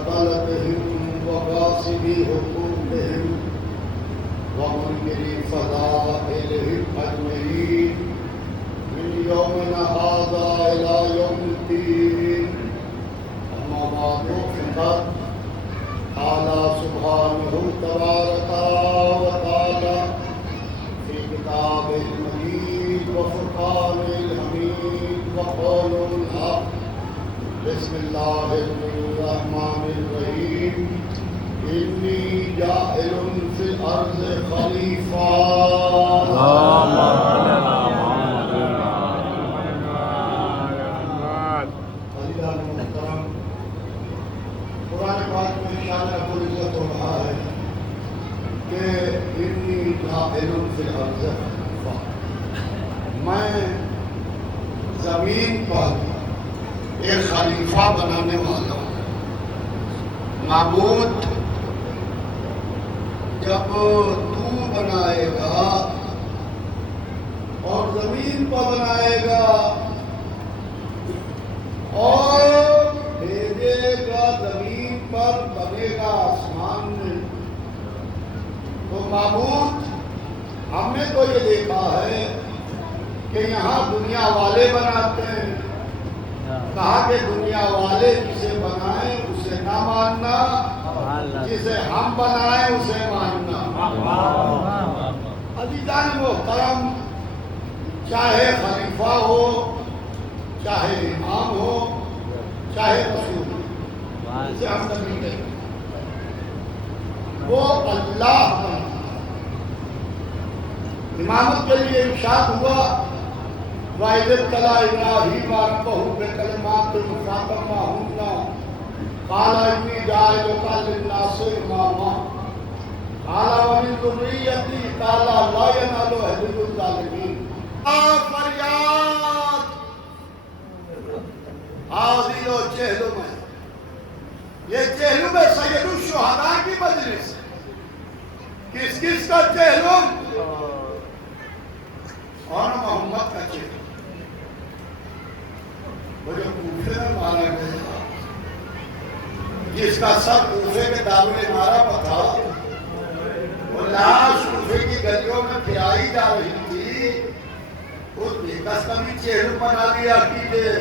وقتلتهم وغاصب حقوقهم ومنكر فضائلهم أجمعين من يومنا هذا إلى يوم الدين. أما بعد فقد قال سبحانه تبارك وتعالى في كتابه المجيد وفرقانه الحميد وقول الحق. بسم الله الرحمن الرحيم. إني جاعل في الأرض خليفة. قرآن پاک میں شان رب العزت ہو رہا ہے کہ انی جاعل فی الارض خلیفہ، میں زمین پر ایک خلیفہ بنانے والا ہوں. معبود جب تو بنائے گا اور زمین پر بنائے گا اور بھیجے گا زمین پر، بنے گا آسمان میں، تو معبود ہم نے تو یہ دیکھا ہے کہ یہاں دنیا والے بناتے ہیں. کہا کہ دنیا والے جسے بنائیں اسے نہ ماننا، جسے ہم بنائیں اسے ماننا. عزیزان محترم، چاہے خلیفہ ہو، چاہے امام ہو، چاہے رسول ہو، اسے ہم نہیں کہتے، وہ اللہ ہے. امامت کے لیے ارشاد ہوا وَإِذِ ابْتَلَىٰ إِبْرَاهِيمَ رَبَّهُ بِكَلِمَاتٍ فَأَتَمَّهُنَّ قَالَ إِنِّي جَاعِلُكَ لِلنَّاسِ إِمَامًا قَالَ وَمِن ذُرِّيَّتِي قَالَ لَا يَنَالُ عَهْدِ الظَّالِمِينَ. فریاد حاضر و چہلم ہے. یہ چہلم ہے سید الشہداء کی مجلس. کس کس کا چہلم؟ اور محمد کا چہلم. وہ جو کوفے میں مارا گیا، جس کا سر کوفے کے دارالعمارہ پر تھا، وہ لاش کوفے کی گلیوں میں پھرائی جا رہی تھی، اس بیکس کا بھی چہلم بنا دیا کیجئے،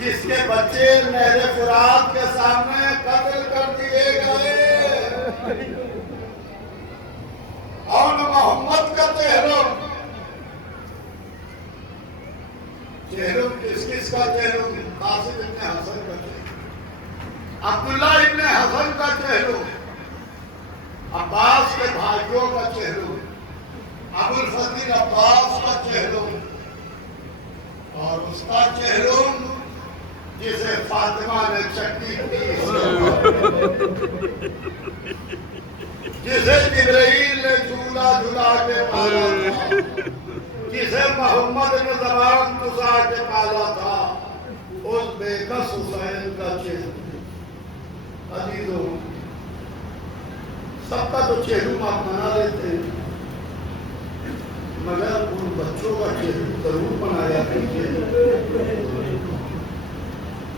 جس کے بچے نہر فرات کے سامنے قتل کر دیے گئے. اور محمد کا چہلم کس کس کا چہلم؟ قاسم ابن حسن کا چہلم، عبداللہ ابن حسن کا چہلم، عباس کے بھائیوں کا چہلم، ابو الفضل عباس کا چہلم، اور اس کا چہلم جسے فاطمہ نے چٹی کی، جسے جبرائیل نے جھولا جھلا کے پالا تھا، جسے محمد نے زبان گزا کے پالا تھا، اس بے کس حسین کا چہلم. عزیزوں، سب کا تو چہلم آپ بنا لیتے ہیں، مگر ان بچوں کا چہلم ضرور بنایا کیجیے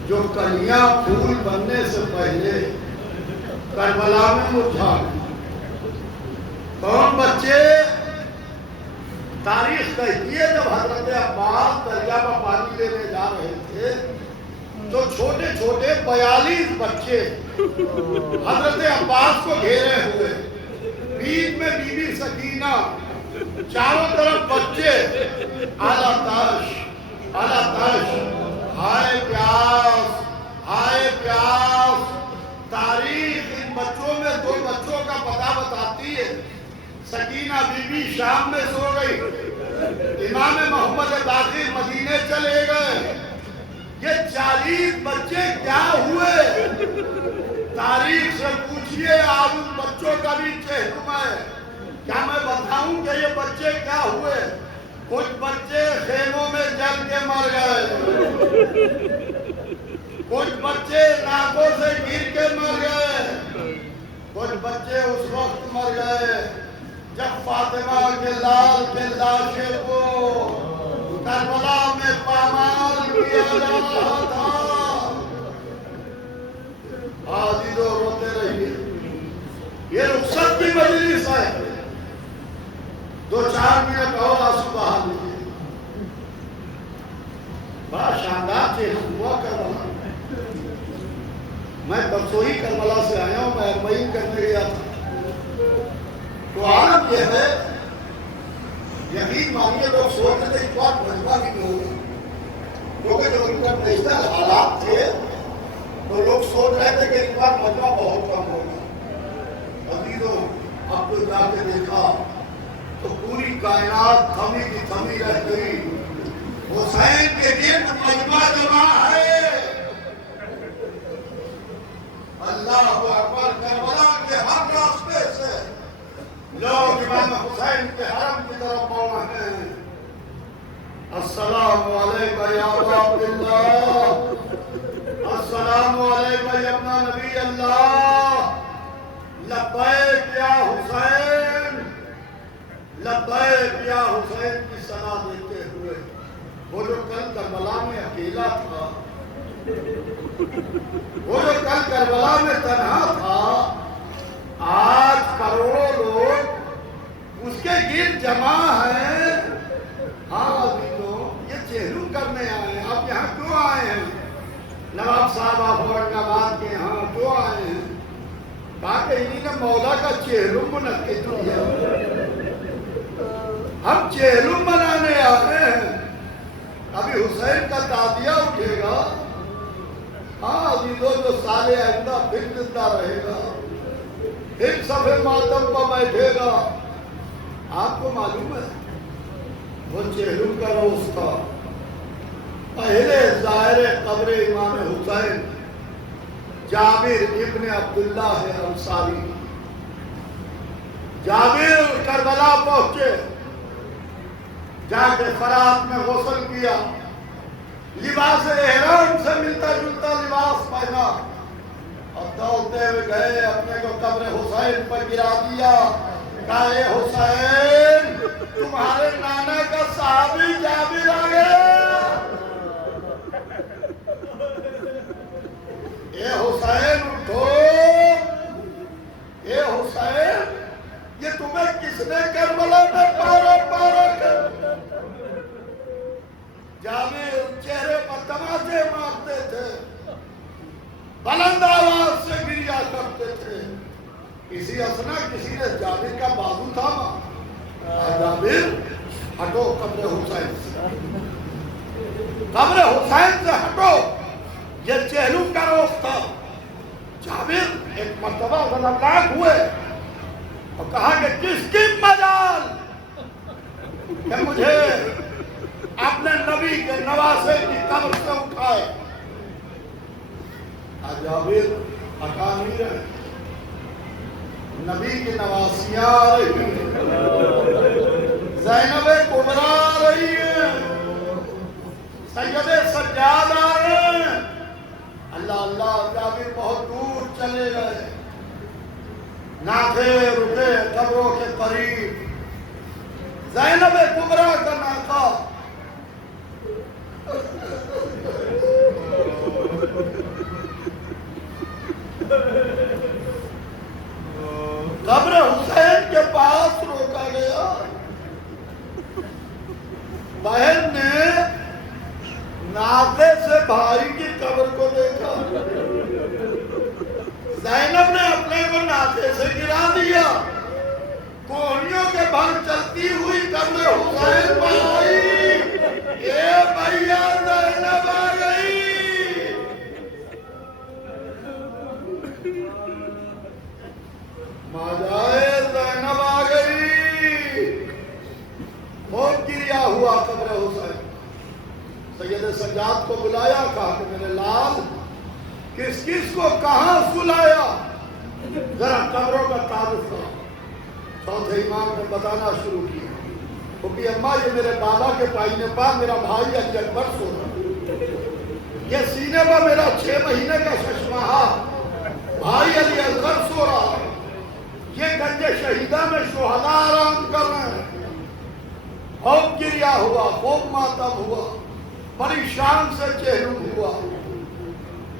جو کلیاں پھول بننے سے پہلے کربلا میں مرجھا گئے. کون بچے؟ تاریخ کہتی ہے جب حضرت عباس دریا میں پانی لینے جا رہے تھے تو چھوٹے چھوٹے 42 بچے حضرت عباس کو گھیرے ہوئے، بیچ میں بی بی سکینہ، چاروں طرف بچے. اعلیٰ تاش، اعلیٰ تاش، ہائے پیاس، ہائے پیاس. تاریخ ان بچوں میں 2 بچوں کا پتہ بتاتی ہے. سکینہ بی بی شام میں سو گئی، امام محمد باقر مدینے چلے گئے. یہ 40 بچے کیا ہوئے؟ تاریخ سے پوچھئے، آج ان بچوں کا بھی چہلم ہے. کیا میں بتاؤں کہ یہ بچے کیا ہوئے؟ کچھ بچے خیموں میں جل کے مر گئے، کچھ بچے ناکوں سے گر کے مر گئے، کچھ بچے اس وقت مر گئے جب فاطمہ کے لال کے لاشے کو کربلا میں پامال کیا جا رہا تھا. عزیزوں روتے رہیے، یہ رخصت کی مجلس ہے، 2-4 منٹ اور آنسو بہا لیجیے۔ بڑا شاندار چیز ہوا کربلا۔ میں برسوئی کربلا سے آیا ہوں، میں ارمعین کرنے گیا تھا۔ تو عالم یہ ہے، یقین مانیے لوگ سوچ رہے تھے اس بات مجمع کی ہوگی، کیونکہ جو انٹرنیشنل حالات تھے تو لوگ سوچ رہے تھے کہ اس بار مجمع بہت کم ہوگا۔ عزیزوں اب تو جا کے دیکھا تو پوری کائنات تھمی کی تھمی رہ گئی، حسین کے گرد مجمع جمع ہے۔ اللہ اکبر، کربلا کے ہر راستے سے لوگ امام حسین کے حرم کی طرف موڑ ہیں۔ السلام علیکم یا ابا عبداللہ، السلام علیکم یا ابن نبی اللہ، لبیک یا حسین، لبیک یا حسین کی ثنا دیتے ہوئے۔ وہ جو کل کربلا میں اکیلا تھا، وہ جو کل کربلا میں تنہا تھا، آج کروڑوں لوگ اس کے گرد جمع ہیں۔ ہاں عزیزوں، یہ چہلم کرنے آئے ہیں۔ آپ یہاں کیوں آئے ہیں؟ نواب صاحب آپ اورنگ آباد کے یہاں کیوں آئے ہیں؟ کہا کہ انہی نے مولا کا چہلم منعقد کیا، ہم چہلم منانے آئے ہیں۔ ابھی حسین کا تعزیہ اٹھے گا، ہاں عزیزوں، جو سال آئندہ پھر زندہ رہے گا، پھر صفحے ماتم پر بیٹھے گا۔ آپ کو معلوم ہے وہ چہلم کا روز تھا، پہلے ظاہر قبر امام حسین جابر ابن عبداللہ انصاری۔ جابر کربلا پہنچے، جا کے فرات میں غسل کیا، لباس احرام سے ملتا جلتا لباس پہنا، اور دوڑتے ہوئے گئے، اپنے کو قبر حسین پر گرا دیا۔ کہا اے حسین، تمہارے نانا کا صحابی جابر آ گیا۔ اے حسین اٹھو، اے حسین، یہ تمہیں کس نے کربلا میں پارا پارا کر؟ جابر چہرے پر تماچے مارتے تھے، بلند آواز سے گریا کرتے تھے۔ اسی اثنا کسی نے جابر کا بازو تھاما، جابر ہٹو قبر حسین سے، قبر حسین سے ہٹو، یہ چہلم کا روز تھا۔ جابر ایک مرتبہ غضبناک ہوئے اور کہا کہ کس کی مجال کہ مجھے اپنے نبی کے نواسے کی قبر سے اٹھائے۔ جابر ہٹا نہیں رہے، نبی کی نواسیاں آ رہی ہیں، زینب کبریٰ آ رہی ہیں، سید سجاد آ رہے ہیں۔ اللہ اللہ، جابر بہت دور چلے گئے، ناکے رکے قبروں کے قریب، زینب کبریٰ کا ناکا۔ قبر حسین کے پاس روکا گیا، بہن نے ناکے سے بھائی کی قبر کو دیکھا، زینب نے اپنے کو ناکے سے گرا دیا، کوہنیوں کے بھنگ چلتی ہوئی قبر حسین پر آئی، اے بھیا زینب آ گئی۔ ماجائے زینب آ گئی، بہت گریا ہوا قبر حسین۔ سید سجاد کو بلایا، کہا کہ میرے لال کس کس کو کہاں سلایا، ذرا قبروں کا تعارف کرو۔ چوتھے امام نے بتانا شروع کیا، کیونکہ اماں یہ میرے بابا کے پائینے پا میرا بھائی علی اکبر سو رہا، یہ سینے پر میرا 6 مہینے کا ششماہا بھائی علی اکبر سو رہا، یہ گنج شہیدہ میں شہداء آرام کر رہے ہیں۔ خوب گریا ہوا، خوب ماتم ہوا، بڑی شان سے چہلم ہوا۔